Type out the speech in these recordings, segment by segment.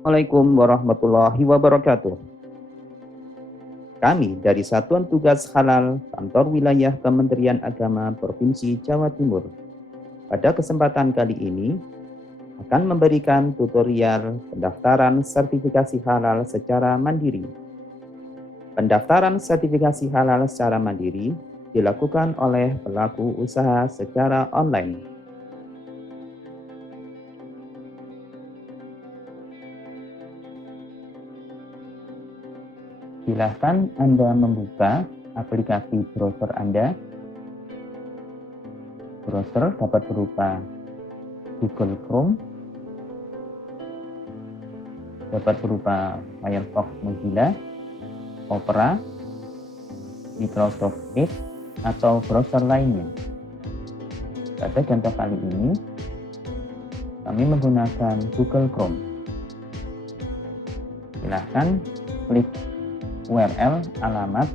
Assalamualaikum warahmatullahi wabarakatuh. Kami dari Satuan Tugas Halal Kantor Wilayah Kementerian Agama Provinsi Jawa Timur. Pada kesempatan kali ini akan memberikan tutorial pendaftaran sertifikasi halal secara mandiri. Pendaftaran sertifikasi halal secara mandiri dilakukan oleh pelaku usaha secara online. Silakan Anda membuka aplikasi browser Anda. Browser dapat berupa Google Chrome, dapat berupa Firefox Mozilla, Opera, Microsoft Edge, atau browser lainnya. Pada contoh kali ini, kami menggunakan Google Chrome. Silahkan klik URL alamat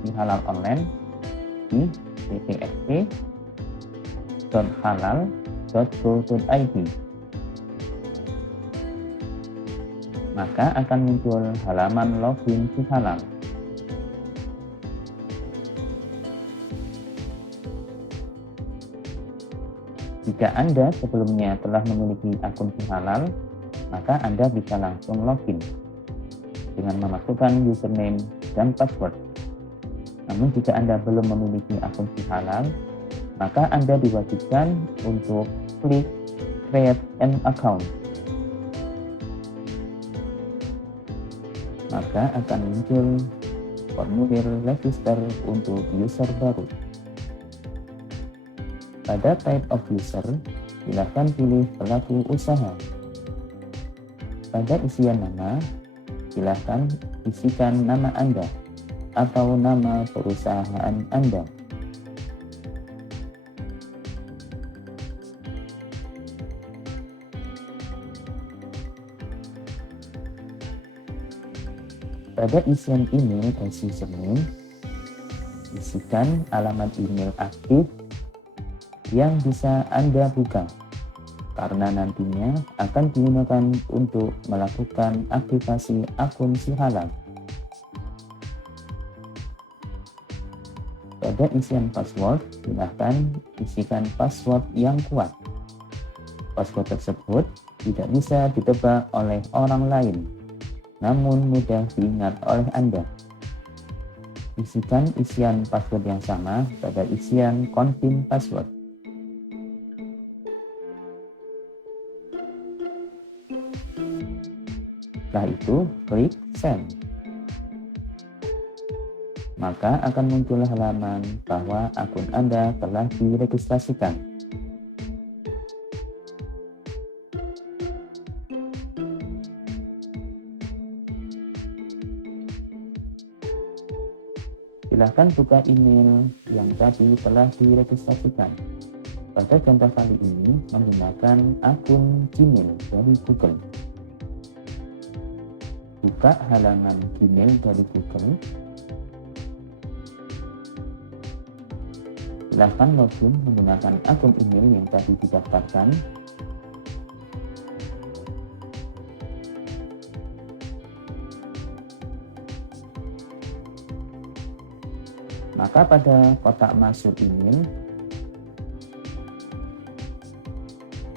di halal online di http://halal.go.id. Maka akan muncul halaman login si halal. Jika Anda sebelumnya telah memiliki akun si halal, maka Anda bisa langsung login dengan memasukkan username dan password. Namun jika Anda belum memiliki akun si halal, maka Anda diwajibkan untuk klik create an account. Maka akan muncul formulir register untuk user baru. Pada type of user, silakan pilih pelaku usaha. Pada isian nama, silakan isikan nama Anda atau nama perusahaan Anda. Pada isian email dan username, isikan alamat email aktif yang bisa Anda buka, karena nantinya akan digunakan untuk melakukan aktivasi akun si halal. Pada isian password, silahkan isikan password yang kuat. Password tersebut tidak bisa ditebak oleh orang lain, namun mudah diingat oleh Anda. Isikan isian password yang sama pada isian confirm password. Setelah itu, klik send. Maka akan muncul halaman bahwa akun Anda telah diregistrasikan. Silahkan buka email yang tadi telah diregistrasikan. Pada contoh kali ini menggunakan akun Gmail dari Google. Buka halaman Gmail dari Google. Silahkan login menggunakan akun email yang tadi didaftarkan. Maka pada kotak masuk email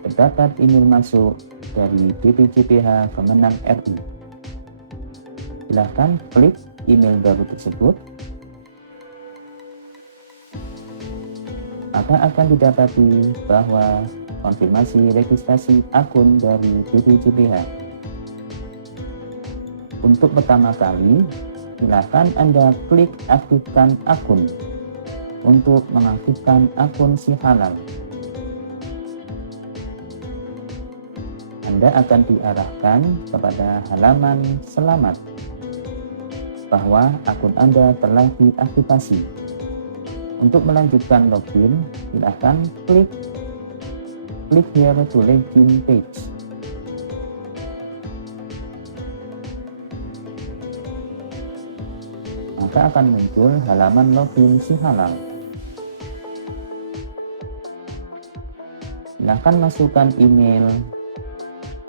terdapat email masuk dari BPJPH Kemenang RI. Silahkan klik email baru tersebut. Maka akan didapati bahwa konfirmasi registrasi akun dari BPJPH. Untuk pertama kali, silakan Anda klik aktifkan akun untuk mengaktifkan akun si halal. Anda akan diarahkan kepada halaman selamat bahwa akun Anda telah diaktifasi. Untuk melanjutkan login, silakan klik here to login page. Maka akan muncul halaman login si halal. Silakan masukkan email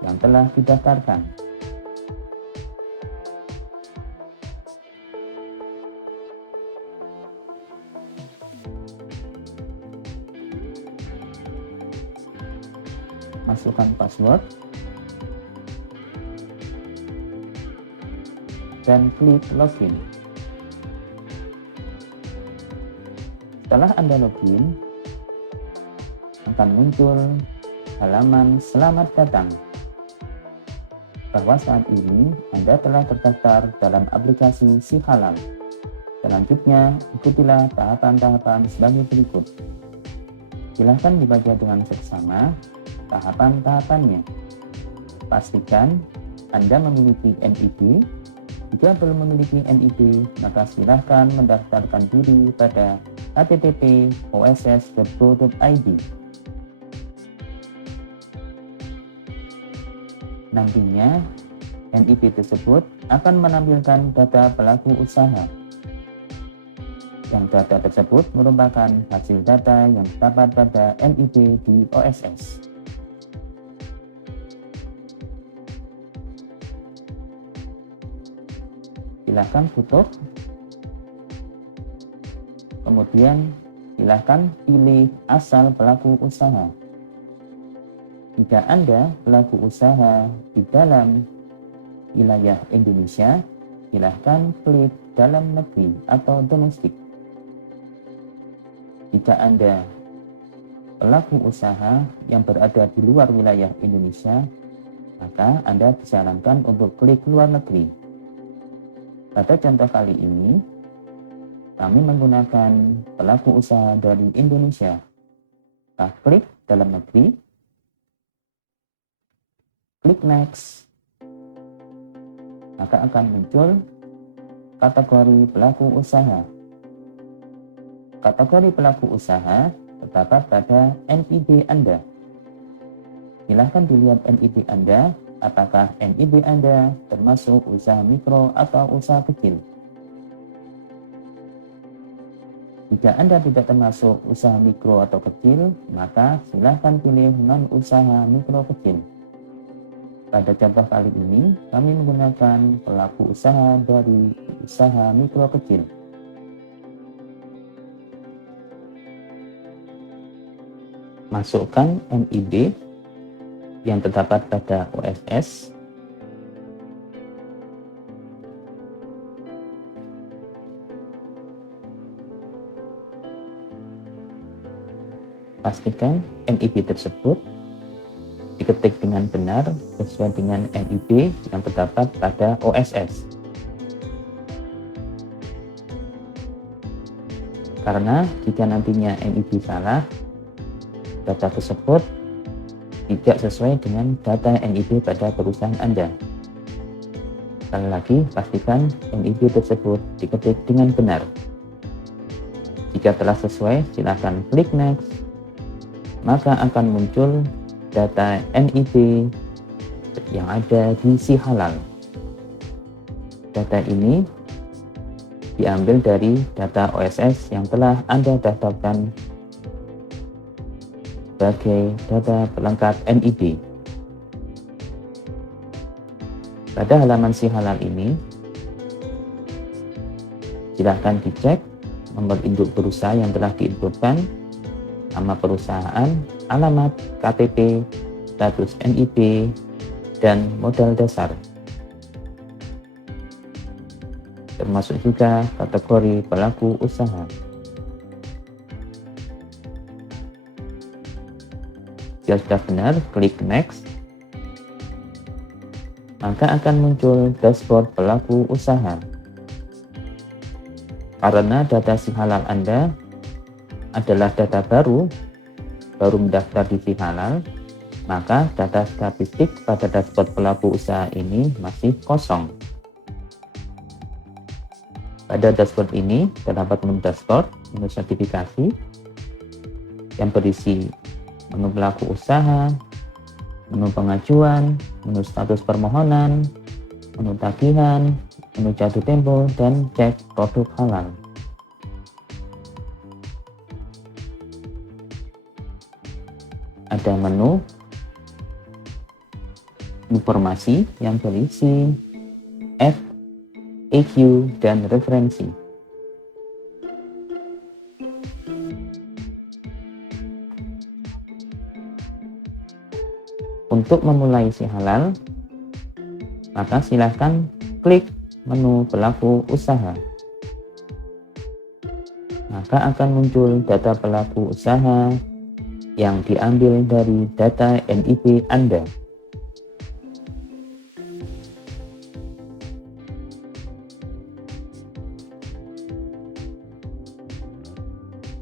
yang telah didaftarkan. password, dan klik login. Setelah Anda login, akan muncul halaman selamat datang bahwa saat ini Anda telah terdaftar dalam aplikasi Si Halal. Selanjutnya, ikutilah tahapan-tahapan sebagai berikut. Silakan dibaca dengan seksama tahapan-tahapannya. Pastikan Anda memiliki NIB. Jika belum memiliki NIB, maka silakan mendaftarkan diri pada http://oss.go.id. Nantinya, NIB tersebut akan menampilkan data pelaku usaha. Yang data tersebut merupakan hasil data yang terdapat pada NIB di OSS. Silakan tutup. Kemudian silakan pilih asal pelaku usaha. Jika Anda pelaku usaha di dalam wilayah Indonesia, silakan klik dalam negeri atau domestik. Jika Anda pelaku usaha yang berada di luar wilayah Indonesia, maka Anda disarankan untuk klik luar negeri. Pada contoh kali ini, kami menggunakan pelaku usaha dari Indonesia. Kita klik dalam negeri, klik next, maka akan muncul kategori pelaku usaha. Kategori pelaku usaha terdapat pada NIB Anda. Silahkan dilihat NIB Anda, apakah NIB Anda termasuk usaha mikro atau usaha kecil. Jika Anda tidak termasuk usaha mikro atau kecil, maka silahkan pilih non-usaha mikro kecil. Pada contoh kali ini, kami menggunakan pelaku usaha dari usaha mikro kecil. Masukkan NIB yang terdapat pada OSS. Pastikan NIB tersebut diketik dengan benar sesuai dengan NIB yang terdapat pada OSS. Karena jika nantinya NIB salah, data tersebut tidak sesuai dengan data NIB pada perusahaan Anda. Sekali lagi, pastikan NIB tersebut diketik dengan benar. Jika telah sesuai, silakan klik next, maka akan muncul data NIB yang ada di Si Halal. Data ini diambil dari data OSS yang telah Anda daftarkan sebagai data pelengkap NIB. Pada halaman Si Halal ini, silakan dicek nomor induk perusahaan yang telah diinputkan, nama perusahaan, alamat, KTP, status NIB, dan modal dasar. Termasuk juga kategori pelaku usaha. Jika sudah benar, klik next, maka akan muncul dashboard pelaku usaha. Karena data Si Halal Anda adalah data baru mendaftar di Si Halal, maka data statistik pada dashboard pelaku usaha ini masih kosong. Pada dashboard ini terdapat menu dashboard, menu sertifikasi yang berisi menu pelaku usaha, menu pengajuan, menu status permohonan, menu tagihan, menu jatuh tempo, dan cek produk halal. Ada menu informasi yang berisi FAQ dan referensi. Untuk Untuk memulai isi halal, maka silahkan klik menu pelaku usaha. Maka akan muncul data pelaku usaha yang diambil dari data NIP Anda.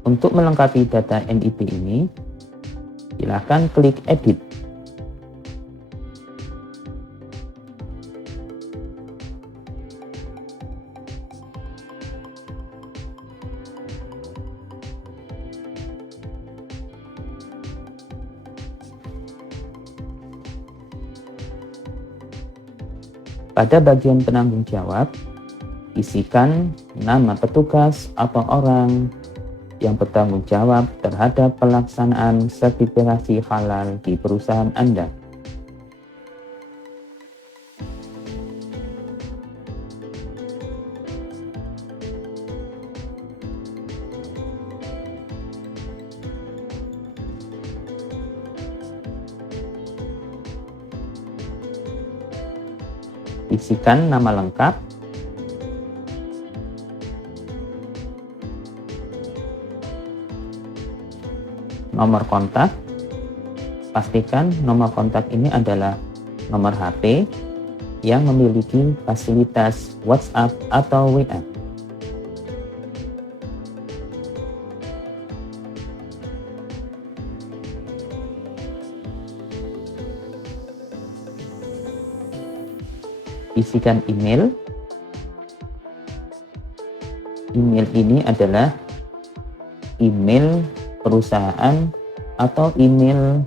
Untuk melengkapi data NIP ini, silakan klik Edit. Pada bagian penanggung jawab, isikan nama petugas atau orang yang bertanggung jawab terhadap pelaksanaan sertifikasi halal di perusahaan Anda. Isikan nama lengkap, nomor kontak. Pastikan nomor kontak ini adalah nomor HP yang memiliki fasilitas WhatsApp atau WA. Isikan email. Email ini adalah email perusahaan atau email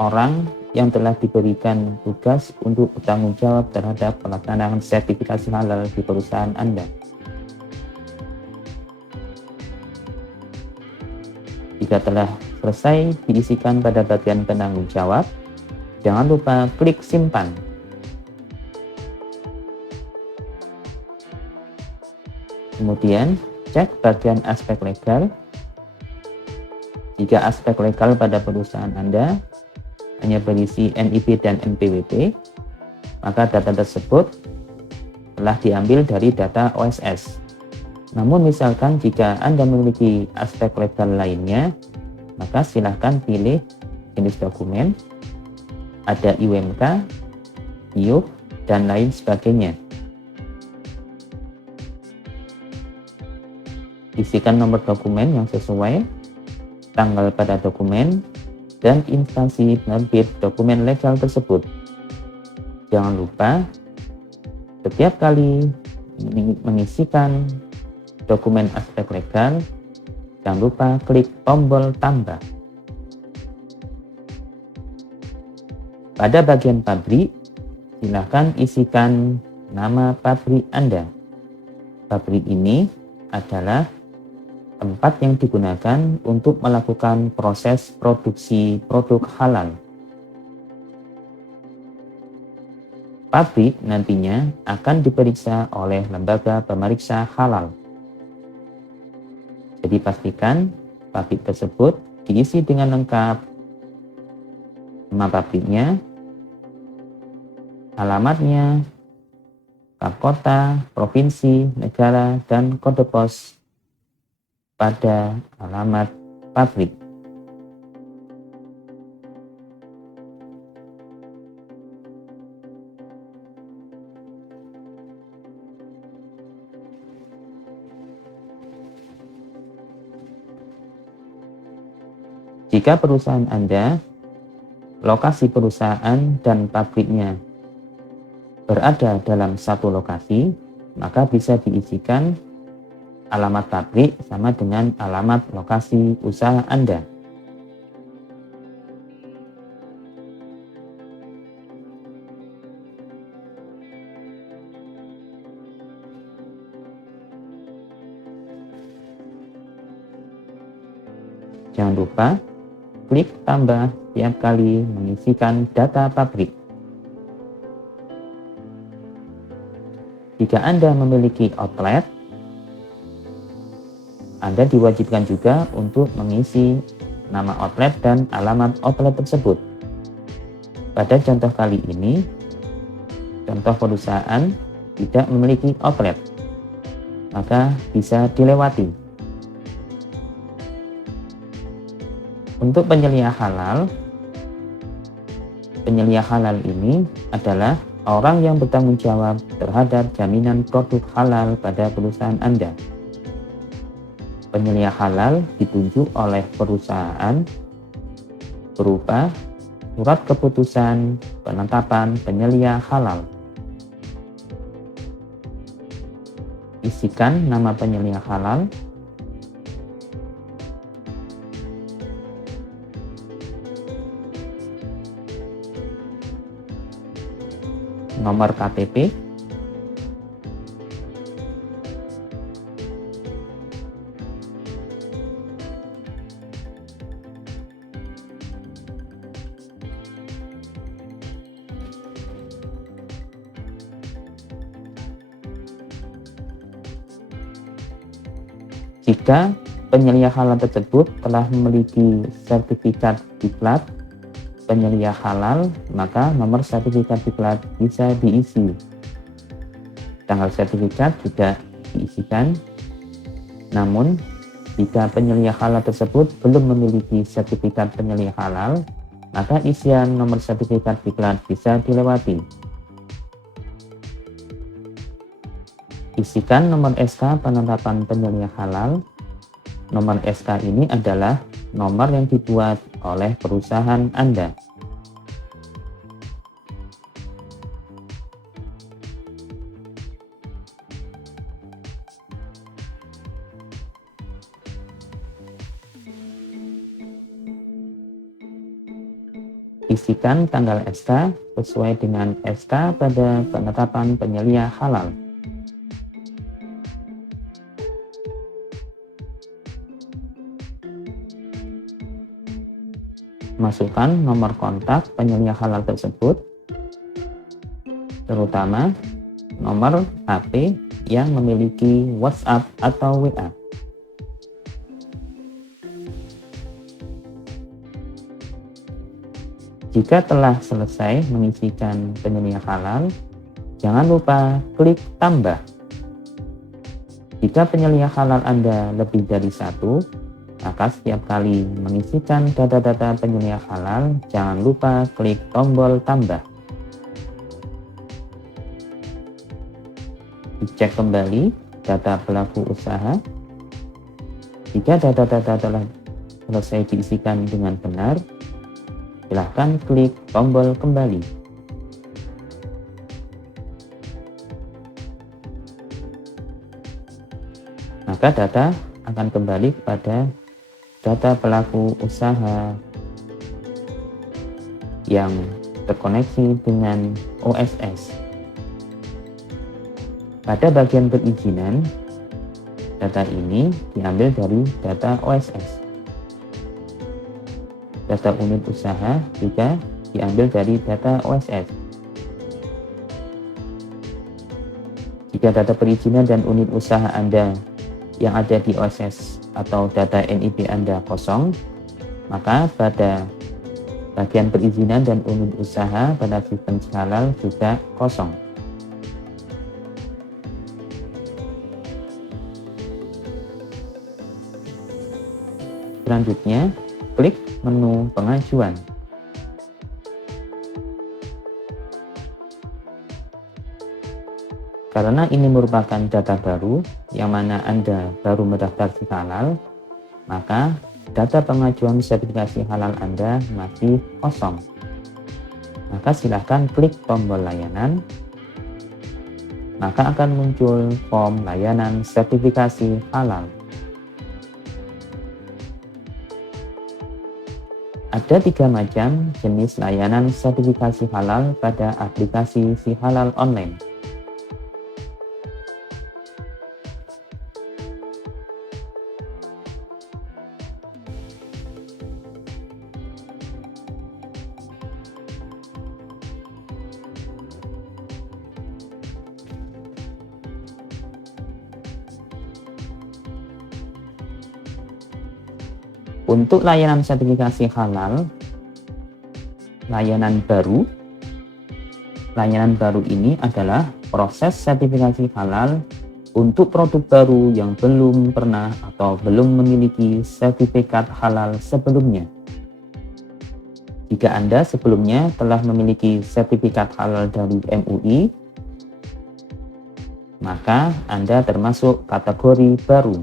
orang yang telah diberikan tugas untuk bertanggung jawab terhadap pelaksanaan sertifikasi halal di perusahaan Anda. Jika telah selesai diisikan pada bagian penanggung jawab, jangan lupa klik simpan. Kemudian, cek bagian aspek legal. Jika aspek legal pada perusahaan Anda hanya berisi NIP dan NPWP, maka data tersebut telah diambil dari data OSS. Namun misalkan jika Anda memiliki aspek legal lainnya, maka silahkan pilih jenis dokumen, ada IUMK, IUP, dan lain sebagainya. Isikan nomor dokumen yang sesuai, tanggal pada dokumen, dan instansi penerbit dokumen legal tersebut. Jangan lupa, setiap kali mengisikan dokumen aspek legal, jangan lupa klik tombol tambah. Pada bagian pabrik, silakan isikan nama pabrik Anda. Pabrik ini adalah tempat yang digunakan untuk melakukan proses produksi produk halal. Pabrik nantinya akan diperiksa oleh lembaga pemeriksa halal. Jadi pastikan pabrik tersebut diisi dengan lengkap nama pabriknya, alamatnya, kota, provinsi, negara, dan kode pos pada alamat pabrik. Jika perusahaan Anda, lokasi perusahaan dan pabriknya berada dalam satu lokasi, maka bisa diisikan alamat pabrik sama dengan alamat lokasi usaha Anda. Jangan lupa klik tambah setiap kali mengisikan data pabrik. Jika Anda memiliki outlet, Anda diwajibkan juga untuk mengisi nama outlet dan alamat outlet tersebut. Pada contoh kali ini, contoh perusahaan tidak memiliki outlet, maka bisa dilewati. Untuk penyelia halal ini adalah orang yang bertanggung jawab terhadap jaminan produk halal pada perusahaan Anda. Penyelia halal ditunjuk oleh perusahaan berupa surat keputusan penetapan penyelia halal. Isikan nama penyelia halal, nomor KTP, jika penyelia halal tersebut telah memiliki sertifikat diklat penyelia halal, maka nomor sertifikat diklat bisa diisi. Tanggal sertifikat juga diisikan. Namun, jika penyelia halal tersebut belum memiliki sertifikat penyelia halal, maka isian nomor sertifikat diklat bisa dilewati. Isikan nomor SK penetapan penyelia halal. Nomor SK ini adalah nomor yang dibuat oleh perusahaan Anda. Isikan tanggal SK sesuai dengan SK pada penetapan penyelia halal. Masukkan nomor kontak penyelia halal tersebut, terutama nomor HP yang memiliki WhatsApp atau WA. Jika telah selesai mengisikan penyelia halal, jangan lupa klik tambah. Jika penyelia halal Anda lebih dari satu, maka setiap kali mengisikan data-data penyelia halal, jangan lupa klik tombol tambah. Dicek kembali data pelaku usaha. Jika data-data telah selesai diisikan dengan benar, silahkan klik tombol kembali. Maka data akan kembali kepada data pelaku usaha yang terkoneksi dengan OSS. Pada bagian perizinan, data ini diambil dari data OSS. Data unit usaha juga diambil dari data OSS. Jika data perizinan dan unit usaha Anda yang ada di OSS atau data NIB Anda kosong, maka pada bagian perizinan dan unit usaha pada sistem halal juga kosong. Selanjutnya, klik menu pengajuan. Karena ini merupakan data baru yang mana Anda baru mendaftar di halal, maka data pengajuan sertifikasi halal Anda masih kosong. Maka silahkan klik tombol layanan, maka akan muncul form layanan sertifikasi halal. Ada 3 macam jenis layanan sertifikasi halal pada aplikasi Si Halal Online. Untuk layanan sertifikasi halal, layanan baru. Layanan baru ini adalah proses sertifikasi halal untuk produk baru yang belum pernah atau belum memiliki sertifikat halal sebelumnya. Jika Anda sebelumnya telah memiliki sertifikat halal dari MUI, maka Anda termasuk kategori baru.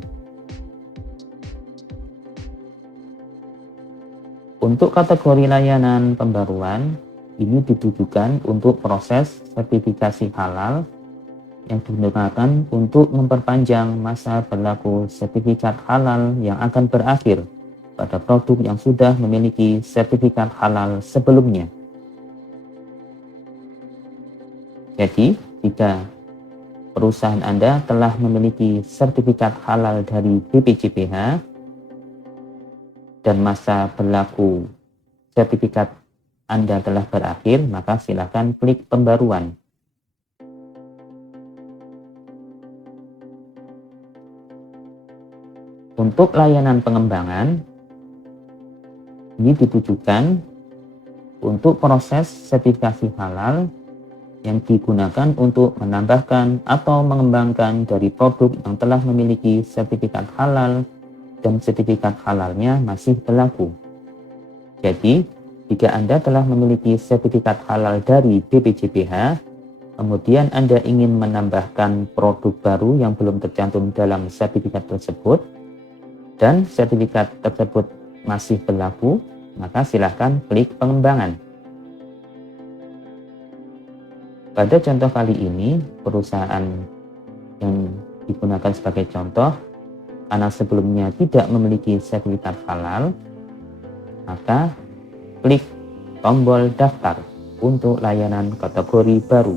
Untuk kategori layanan pembaruan, ini ditujukan untuk proses sertifikasi halal yang digunakan untuk memperpanjang masa berlaku sertifikat halal yang akan berakhir pada produk yang sudah memiliki sertifikat halal sebelumnya. Jadi, jika perusahaan Anda telah memiliki sertifikat halal dari BPJPH dan masa berlaku sertifikat Anda telah berakhir, maka silakan klik pembaruan. Untuk layanan pengembangan, ini ditujukan untuk proses sertifikasi halal yang digunakan untuk menambahkan atau mengembangkan dari produk yang telah memiliki sertifikat halal dan sertifikat halalnya masih berlaku. Jadi, jika Anda telah memiliki sertifikat halal dari BPJPH, kemudian Anda ingin menambahkan produk baru yang belum tercantum dalam sertifikat tersebut, dan sertifikat tersebut masih berlaku, maka silakan klik pengembangan. Pada contoh kali ini, perusahaan yang digunakan sebagai contoh, karena sebelumnya tidak memiliki sertifikat halal, maka klik tombol daftar untuk layanan kategori baru.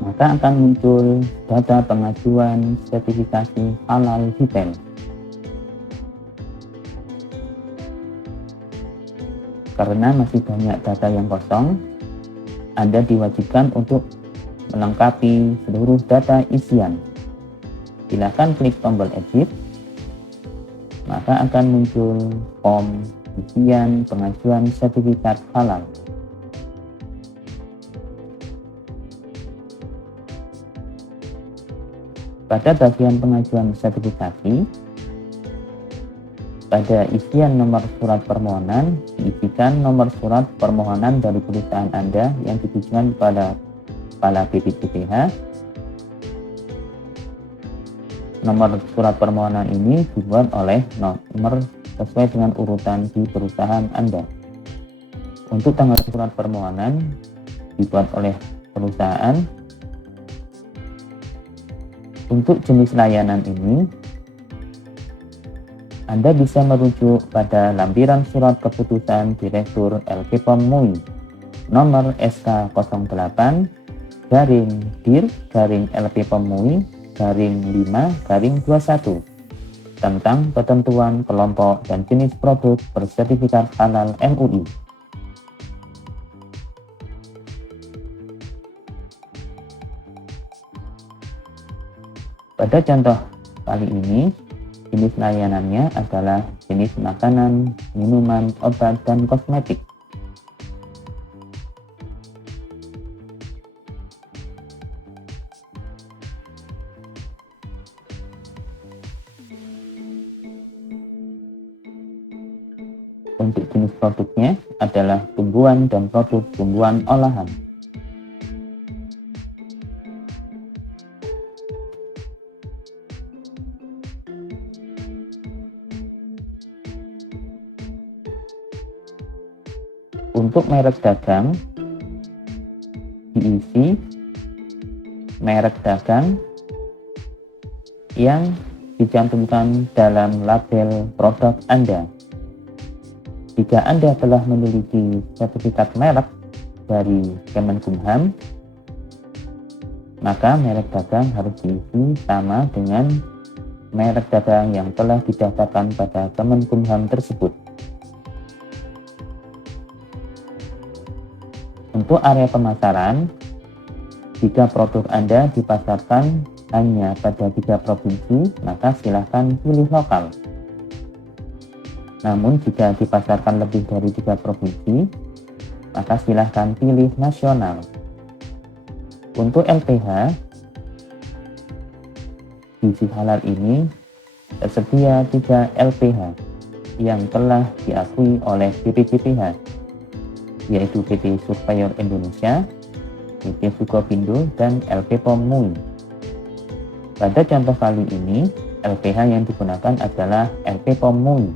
Maka akan muncul data pengajuan sertifikasi halal detail. Karena masih banyak data yang kosong, Anda diwajibkan untuk melengkapi seluruh data isian. Silakan klik tombol edit, maka akan muncul form isian pengajuan sertifikat halal. Pada bagian pengajuan sertifikasi, pada isian nomor surat permohonan, diisikan nomor surat permohonan dari perusahaan Anda yang ditujukan kepada Kepala BPJPH. Nomor surat permohonan ini dibuat oleh nomor sesuai dengan urutan di perusahaan Anda. Untuk tanggal surat permohonan dibuat oleh perusahaan. Untuk jenis layanan ini, Anda bisa merujuk pada lampiran surat keputusan Direktur LPPOM MUI nomor SK08/DIR/LPPOM MUI 5/21 tentang ketentuan kelompok dan jenis produk bersertifikat halal MUI. Pada contoh kali ini, jenis layanannya adalah jenis makanan, minuman, obat, dan kosmetik. Untuk jenis produknya adalah tumbuhan dan produk tumbuhan olahan. Untuk merek dagang, diisi merek dagang yang dicantumkan dalam label produk Anda. Jika Anda telah memiliki sertifikat merek dari Kemenkumham, maka merek dagang harus diisi sama dengan merek dagang yang telah didaftarkan pada Kemenkumham tersebut. Untuk area pemasaran, Jika produk Anda dipasarkan hanya pada 3 provinsi, maka silakan pilih lokal. Namun jika dipasarkan lebih dari 3 provinsi, maka silakan pilih nasional. Untuk LPH, gizi halal ini tersedia 3 LPH yang telah diakui oleh BPJPH, yaitu PT Surveyor Indonesia, PT Sukovindo, dan LP POM MUI. Pada contoh kali ini, LPH yang digunakan adalah LP POM MUI.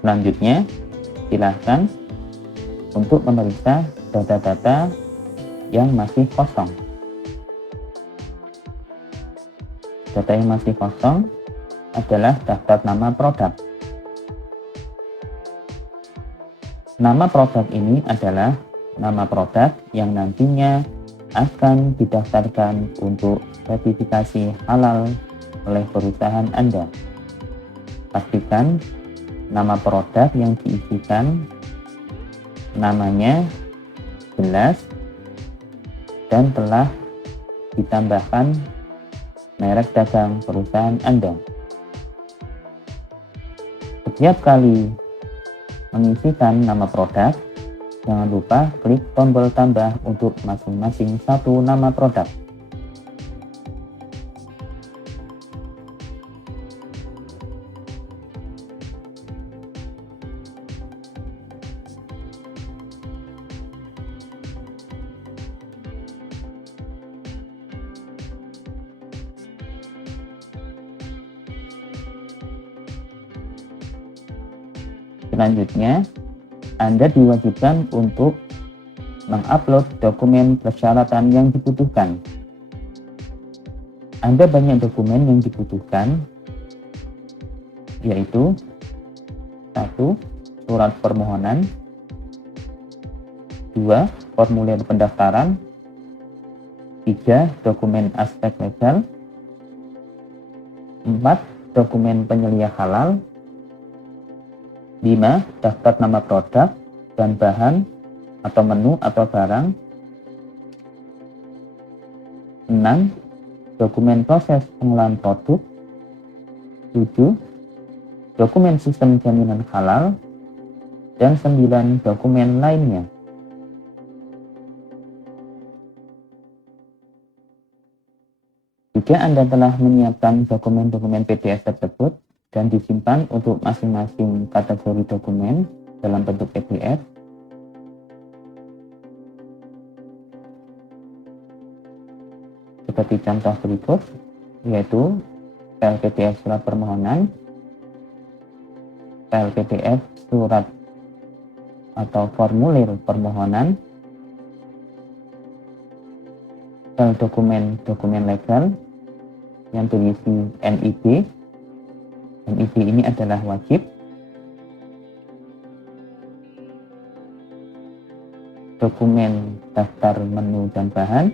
Selanjutnya, silahkan untuk memeriksa data-data yang masih kosong. Data yang masih kosong adalah daftar nama produk. Nama produk ini adalah nama produk yang nantinya akan didaftarkan untuk sertifikasi halal oleh perusahaan Anda. Pastikan nama produk yang diisikan namanya jelas dan telah ditambahkan merek dagang perusahaan Anda. Setiap kali mengisikan nama produk, jangan lupa klik tombol tambah untuk masing-masing satu nama produk. Selanjutnya, Anda diwajibkan untuk mengupload dokumen persyaratan yang dibutuhkan. Ada banyak dokumen yang dibutuhkan, yaitu 1. Surat permohonan, 2. Formulir pendaftaran, 3. Dokumen aspek legal, 4. Dokumen penyelia halal, 5. Daftar nama produk dan bahan atau menu atau barang, 6. Dokumen proses pengolahan produk, 7. Dokumen sistem jaminan halal, dan 9. Dokumen lainnya. Jika Anda telah menyiapkan dokumen-dokumen PDF tersebut dan disimpan untuk masing-masing kategori dokumen dalam bentuk PDF, seperti contoh berikut, yaitu file PDF surat permohonan, file PDF surat atau formulir permohonan, file dokumen legal yang berisi NIB. NIB ini adalah wajib. Dokumen daftar menu dan bahan,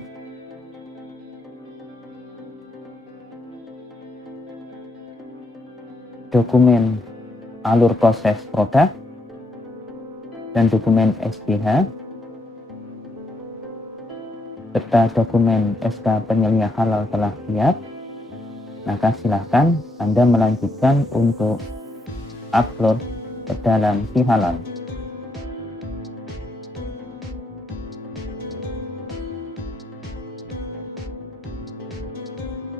dokumen alur proses produk, dan dokumen SPH, serta dokumen SK penyelia halal telah siap, maka silahkan Anda melanjutkan untuk upload ke dalam e-halal.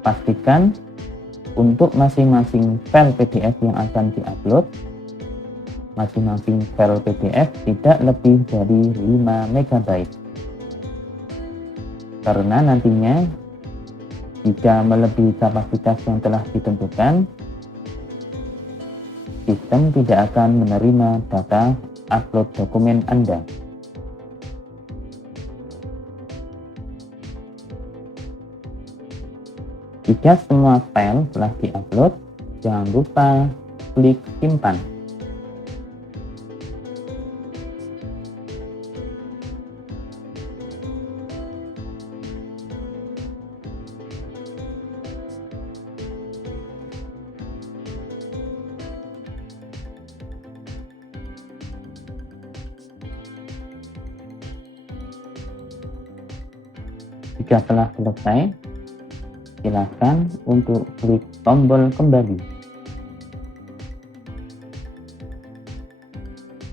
Pastikan untuk masing-masing file PDF yang akan diupload, masing-masing file PDF tidak lebih dari 5 MB. Karena nantinya jika melebihi kapasitas yang telah ditentukan, sistem tidak akan menerima data upload dokumen Anda. Jika semua file telah diupload, jangan lupa klik simpan. Jika telah selesai, silakan untuk klik tombol kembali.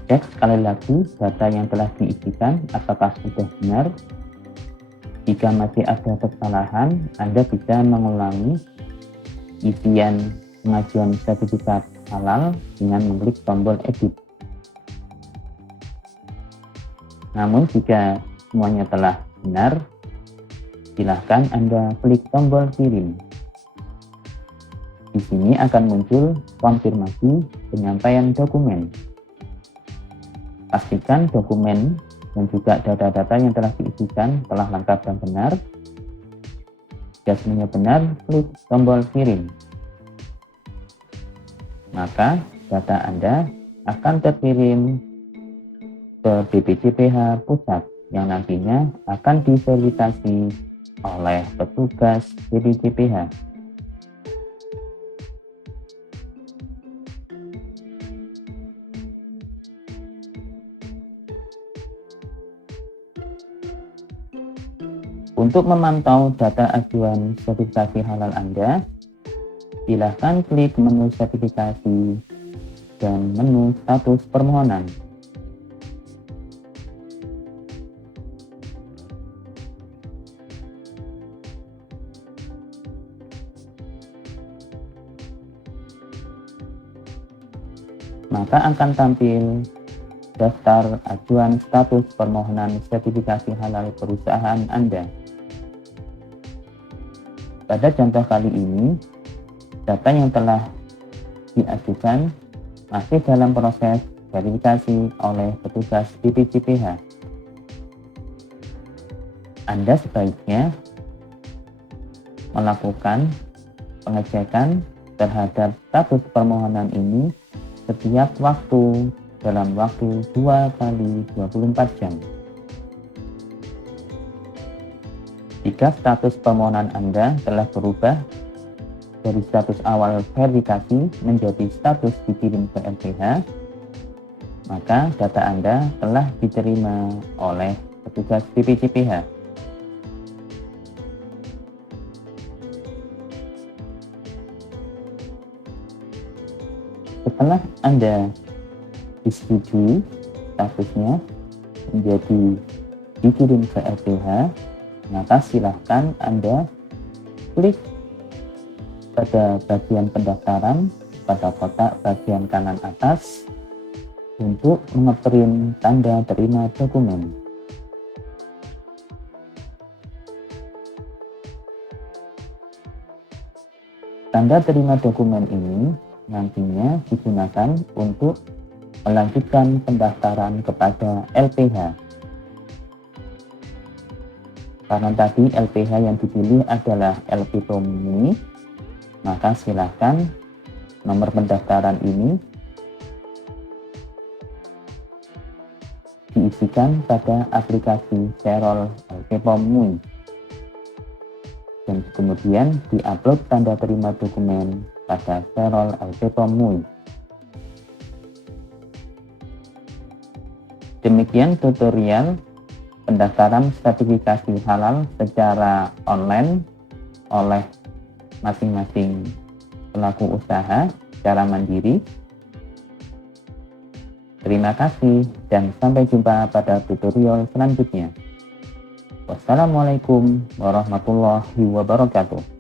Cek sekali lagi data yang telah diisikan apakah sudah benar. Jika masih ada kesalahan, Anda bisa mengulangi isian pengajuan sertifikat halal dengan mengklik tombol edit. Namun jika semuanya telah benar, silahkan Anda klik tombol kirim. Di sini akan muncul konfirmasi penyampaian dokumen. Pastikan dokumen dan juga data-data yang telah diisikan telah lengkap dan benar. Jika semuanya benar, klik tombol kirim. Maka data Anda akan terkirim ke BPJPH Pusat yang nantinya akan diverifikasi oleh petugas BPJPH. Untuk memantau data ajuan sertifikasi halal Anda, silakan klik menu sertifikasi dan menu status permohonan. Maka akan tampil daftar ajuan status permohonan sertifikasi halal perusahaan Anda. Pada contoh kali ini, data yang telah diajukan masih dalam proses verifikasi oleh petugas BPJPH. Anda sebaiknya melakukan pengecekan terhadap status permohonan ini setiap waktu dalam waktu 2 kali 24 jam. Jika status permohonan Anda telah berubah dari status awal verifikasi menjadi status dikirim ke LPH, maka data Anda telah diterima oleh petugas BPJPH. Setelah Anda disetujui statusnya menjadi dikirim ke LPH, maka silahkan Anda klik pada bagian pendaftaran pada kotak bagian kanan atas untuk mengeprint tanda terima dokumen. Tanda terima dokumen ini nantinya digunakan untuk melanjutkan pendaftaran kepada LPH. Karena tadi LPH yang dipilih adalah LP Tommy, maka silakan nomor pendaftaran ini diisikan pada aplikasi Serol LP Tommy dan kemudian diupload tanda terima dokumen pada Serol LP Tommy. Demikian tutorial pendaftaran sertifikasi halal secara online oleh masing-masing pelaku usaha secara mandiri. Terima kasih dan sampai jumpa pada tutorial selanjutnya. Wassalamualaikum warahmatullahi wabarakatuh.